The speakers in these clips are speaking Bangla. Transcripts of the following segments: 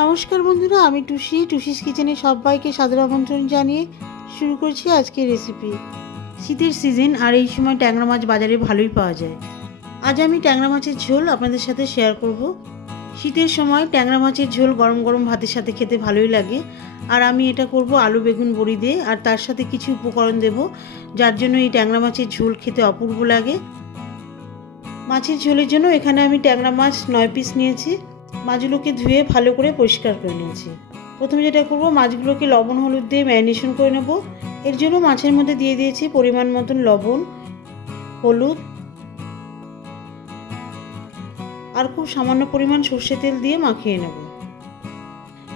নমস্কার বন্ধুরা, আমি টুসি। টুসিস কিচেনে সবাইকে সাদর আমন্ত্রণ জানিয়ে শুরু করছি আজকের রেসিপি শীতের সিজন আর এই সময় ট্যাংরা মাছ বাজারে ভালোই পাওয়া যায়। আজ আমি ট্যাংরা মাছের ঝোল আপনাদের সাথে শেয়ার করব। শীতের সময় ট্যাংরা মাছের ঝোল গরম গরম ভাতের সাথে খেতে ভালোই লাগে। আর আমি এটা করব আলু, বেগুন, বড়ি দিয়ে, আর তার সাথে কিছু উপকরণ দেব, যার জন্য এই ট্যাংরা মাছের ঝোল খেতে অপূর্ব লাগে। মাছের ঝোলের জন্য এখানে আমি ট্যাংরা মাছ নয় পিস নিয়েছি। মাছগুলোকে ধুয়ে ভালো করে পরিষ্কার করে নিয়েছি। প্রথমে যেটা করব, মাছগুলোকে লবণ, হলুদ দিয়ে ম্যারিনেশন করে নেব। এর জন্য মাছের মধ্যে দিয়ে দিয়েছি পরিমাণ মতন লবণ, হলুদ আর খুব সামান্য পরিমাণ সর্ষে তেল দিয়ে মাখিয়ে নেব।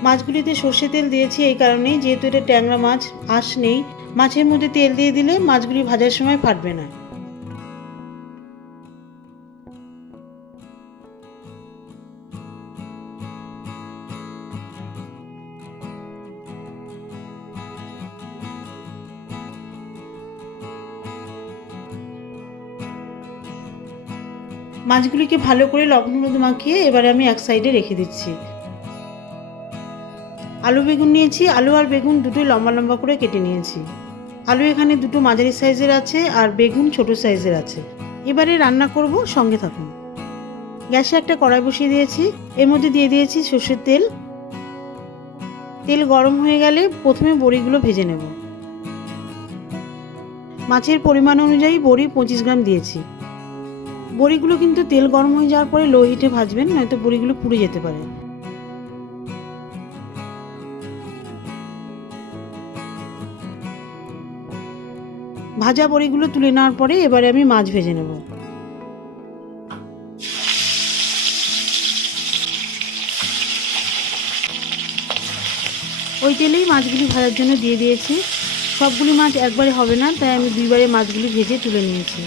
মাছগুলিতে সর্ষে তেল দিয়েছি এই কারণেই, যেহেতু এটা ট্যাংরা মাছ, আঁশ নেই। মাছের মধ্যে তেল দিয়ে দিলে মাছগুলি ভাজার সময় ফাটবে না। মাছগুলিকে ভালো করে লবণ হলুদ মাখিয়ে এবারে আমি এক সাইডে রেখে দিচ্ছি। আলু বেগুন নিয়েছি, আলু আর বেগুন দুটোই লম্বা লম্বা করে কেটে নিয়েছি। আলু এখানে দুটো মাঝারি সাইজের আছে আর বেগুন ছোট সাইজের আছে। এবারে রান্না করব সঙ্গে থাকুন। গ্যাসে একটা কড়াই বসিয়ে দিয়েছি, এর মধ্যে দিয়ে দিয়েছি সর্ষের তেল। তেল গরম হয়ে গেলে প্রথমে বড়িগুলো ভেজে নেব। মাছের পরিমাণ অনুযায়ী বড়ি পঁচিশ গ্রাম দিয়েছি। বড়িগুলো কিন্তু তেল গরম হয়ে যাওয়ার পরে লো হিটে ভাজবেন, নয়তো বড়িগুলো পুড়ে যেতে পারে। ভাজা বড়িগুলো তুলে নেওয়ার পরে এবারে আমি মাছ ভেজে নেব। ওই তেলেই মাছগুলি ভাজার জন্য দিয়ে দিয়েছি। সবগুলি মাছ একবারে হবে না, তাই আমি দুইবারে মাছগুলি ভেজে তুলে নিয়েছি।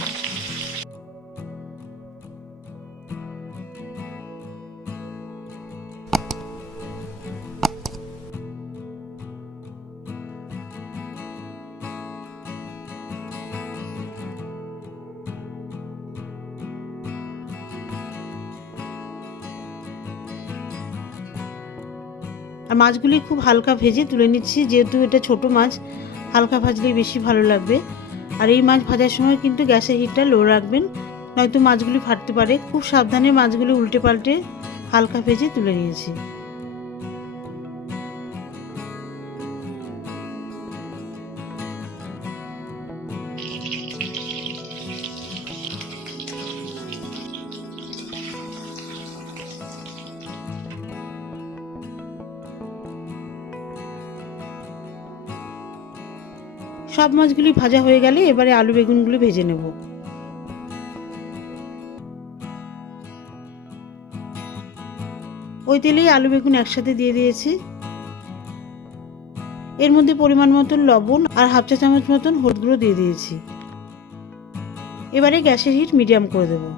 আর মাছগুলি খুব হালকা ভেজে তুলে নিচ্ছি, যেহেতু এটা ছোট মাছ, হালকা ভাজলেই বেশি ভালো লাগবে। আর এই মাছ ভাজার সময় কিন্তু গ্যাসের হিটটা লো রাখবেন, নয়তো মাছগুলি ফাটতে পারে। খুব সাবধানে মাছগুলি উল্টে পাল্টে হালকা ভেজে তুলে নিয়েছি। সব মাছগুলি ভাজা হয়ে গেলে এবারে আলু বেগুনগুলি ভেজে নেব। ওই তেলেই আলু বেগুন একসাথে দিয়ে দিয়েছি। এর মধ্যে পরিমাণ মতন লবণ আর হাফ চা চামচ মতন হলুদ গুঁড়ো দিয়ে দিয়েছি। এবারে গ্যাসের হিট মিডিয়াম করে দেবো।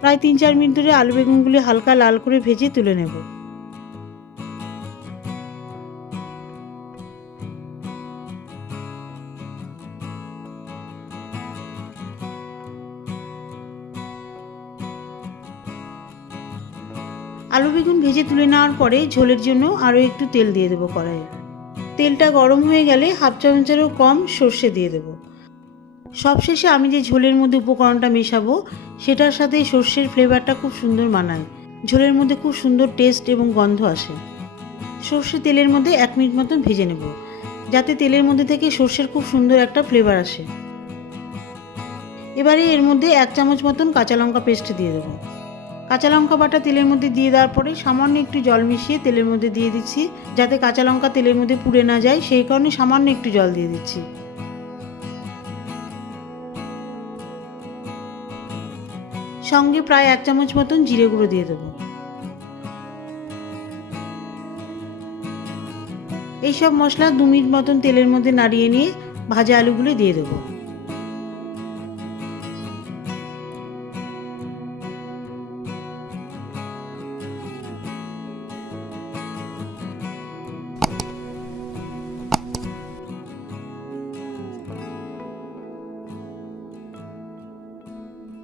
প্রায় তিন চার মিনিট ধরে আলু বেগুনগুলি হালকা লাল করে ভেজে তুলে নেব। আলু বেগুন ভেজে তুলে নেওয়ার পরে ঝোলের জন্য আরও একটু তেল দিয়ে দেবো কড়াইয়ে। তেলটা গরম হয়ে গেলে হাফ চামচেরও কম সর্ষে দিয়ে দেবো। সবশেষে আমি যে ঝোলের মধ্যে উপকরণটা মেশাবো, সেটার সাথে সর্ষের ফ্লেভারটা খুব সুন্দর মানায়। ঝোলের মধ্যে খুব সুন্দর টেস্ট এবং গন্ধ আসে। সর্ষে তেলের মধ্যে এক মিনিট মতন ভেজে নেব, যাতে তেলের মধ্যে থেকে সর্ষের খুব সুন্দর একটা ফ্লেভার আসে। এবারে এর মধ্যে এক চামচ মতন কাঁচা লঙ্কা পেস্ট দিয়ে দেবো। কাঁচা লঙ্কা বাটা তেলের মধ্যে দিয়ে দেওয়ার পরে সামান্য একটু জল মিশিয়ে তেলের মধ্যে দিয়ে দিচ্ছি, যাতে কাঁচা লঙ্কা তেলের মধ্যে পুড়ে না যায়, সেই কারণে সামান্য একটু জল দিয়ে দিচ্ছি। সঙ্গে প্রায় এক চামচ মতন জিরে গুঁড়ো দিয়ে দেবো। এইসব মশলা দু মিনিট মতন তেলের মধ্যে নাড়িয়ে নিয়ে ভাজা আলুগুলো দিয়ে দেবো।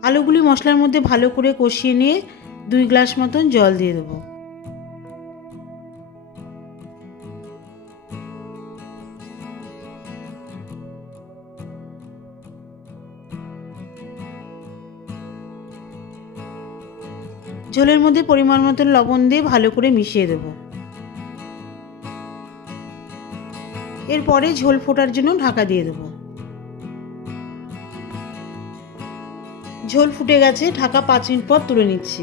আলুগুলি মশলার মধ্যে ভালো করে কষিয়ে নিয়ে দুই গ্লাস মতন জল দিয়ে দেবো। ঝোলের মধ্যে পরিমাণ মতন লবণ দিয়ে ভালো করে মিশিয়ে দেবো। এরপরে ঝোল ফোটার জন্য ঢাকা দিয়ে দেবো। ঝোল ফুটে গেছে, ঢাকা পাঁচ মিনিট পর তুলে নিচ্ছি।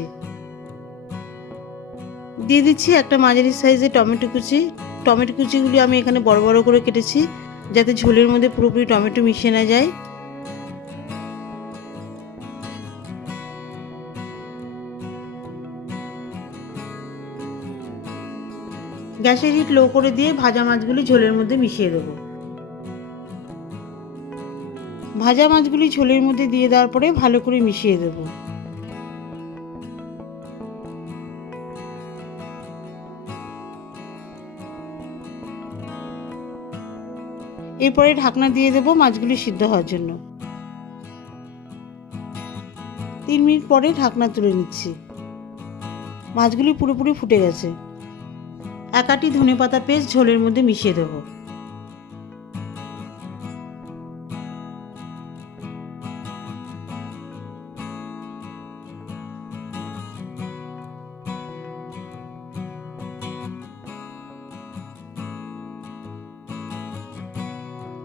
দিয়ে দিচ্ছি একটা মাঝারি সাইজের টমেটো কুচি। টমেটো কুচিগুলি আমি এখানে বড় বড় করে কেটেছি, যাতে ঝোলের মধ্যে পুরোপুরি টমেটো মিশে না যায়। গ্যাসের হিট লো করে দিয়ে ভাজা মাছগুলি ঝোলের মধ্যে মিশিয়ে দেবো। ভাজা মাছগুলি ঝোলের মধ্যে দিয়ে দেওয়ার পরে ভালো করে মিশিয়ে দেব। এরপরে ঢাকনা দিয়ে দেব মাছগুলি সিদ্ধ হওয়ার জন্য। তিন মিনিট পরে ঢাকনা তুলে নিচ্ছি। মাছগুলি পুরোপুরি ফুটে গেছে। একাটি ধনে পাতা পেস্ট ঝোলের মধ্যে মিশিয়ে দেবো।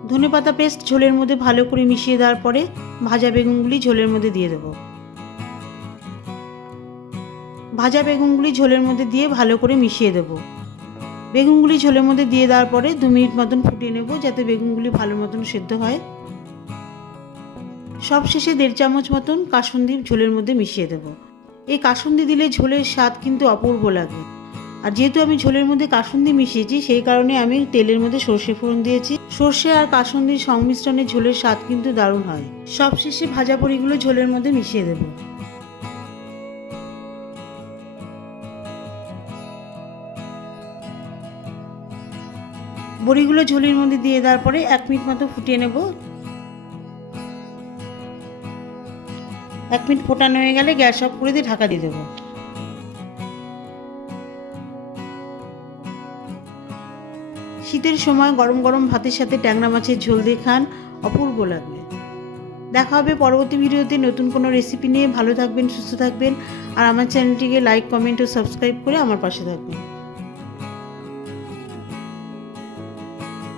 ধনে পাতা পেস্ট ঝোলের মধ্যে ভালো করে মিশিয়ে দেওয়ার পরে ভাজা বেগুনগুলি ঝোলের মধ্যে দিয়ে দেবো। ভাজা বেগুনগুলি ঝোলের মধ্যে দিয়ে ভালো করে মিশিয়ে দেবো। বেগুনগুলি ঝোলের মধ্যে দিয়ে দেওয়ার পরে দু মিনিট মতন ফুটিয়ে নেব যাতে বেগুনগুলি ভালো মতন সেদ্ধ হয়। সব শেষে দেড় চামচ মতন কাসুন্দি ঝোলের মধ্যে মিশিয়ে দেব। এই কাসুন্দি দিলে ঝোলের স্বাদ কিন্তু অপূর্ব লাগে। আর যেহেতু আমি ঝোলের মধ্যে কাসুন্দি মিশিয়েছি, সেই কারণে আমি তেলের মধ্যে সর্ষে ফোড়ন দিয়েছি। সর্ষে আর কাসুন্দির সংমিশ্রণে ঝোলের স্বাদ কিন্তু দারুণ হয়। সব শেষে ভাজা বড়িগুলো ঝোলের মধ্যে মিশিয়ে দেবো। বড়িগুলো ঝোলের মধ্যে দিয়ে দেওয়ার পরে এক মিনিট মতো ফুটিয়ে নেব। এক মিনিট ফোটানো হয়ে গেলে গ্যাস অফ করে দিয়ে ঢাকা দিয়ে দেবো। শীতের সময় গরম গরম ভাতের সাথে ট্যাংরা মাছের ঝোল দিয়ে খান অপূর্ব লাগবে। দেখা হবে পরবর্তী ভিডিওতে নতুন কোনো রেসিপি নিয়ে। ভালো থাকবেন, সুস্থ থাকবেন। আর আমার চ্যানেলটিকে লাইক কমেন্ট ও সাবস্ক্রাইব করে আমার পাশে থাকবেন।